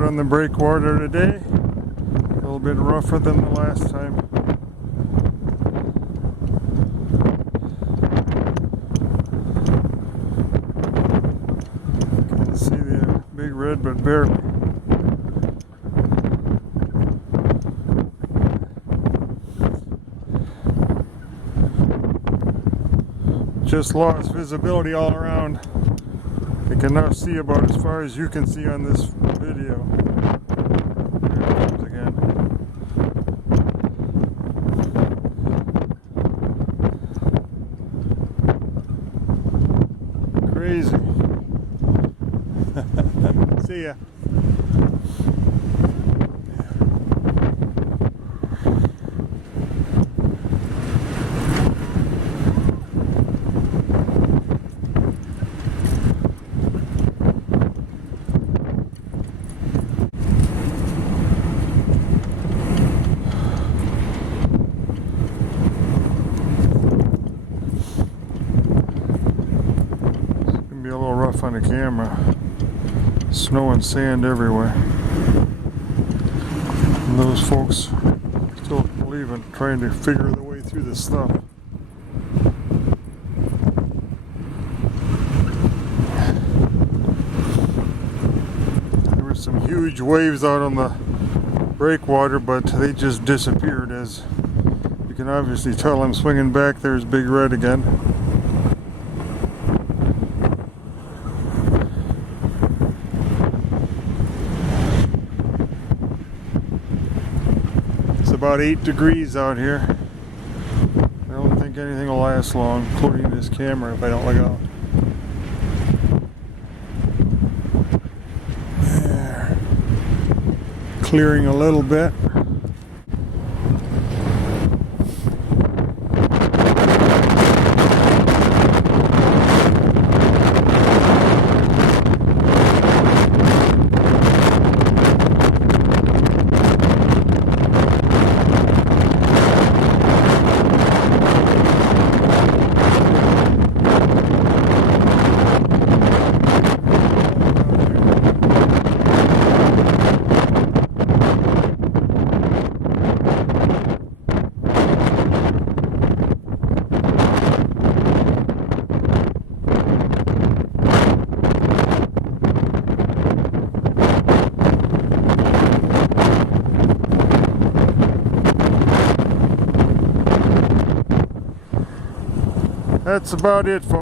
out on the breakwater today. A little bit rougher than the last time. You can see the big red, but barely. Just lost visibility all around. You can now see about as far as you can see on this video. Here it comes again. Crazy. See ya. Be a little rough on the camera. Snow and sand everywhere. And those folks still leaving, trying to figure their way through this stuff. There were some huge waves out on the breakwater, but they just disappeared. As you can obviously tell, I'm swinging back. There's Big Red again. It's about 8 degrees out here. I don't think anything will last long, including this camera, if I don't look out. There. Clearing a little bit. That's about it, folks.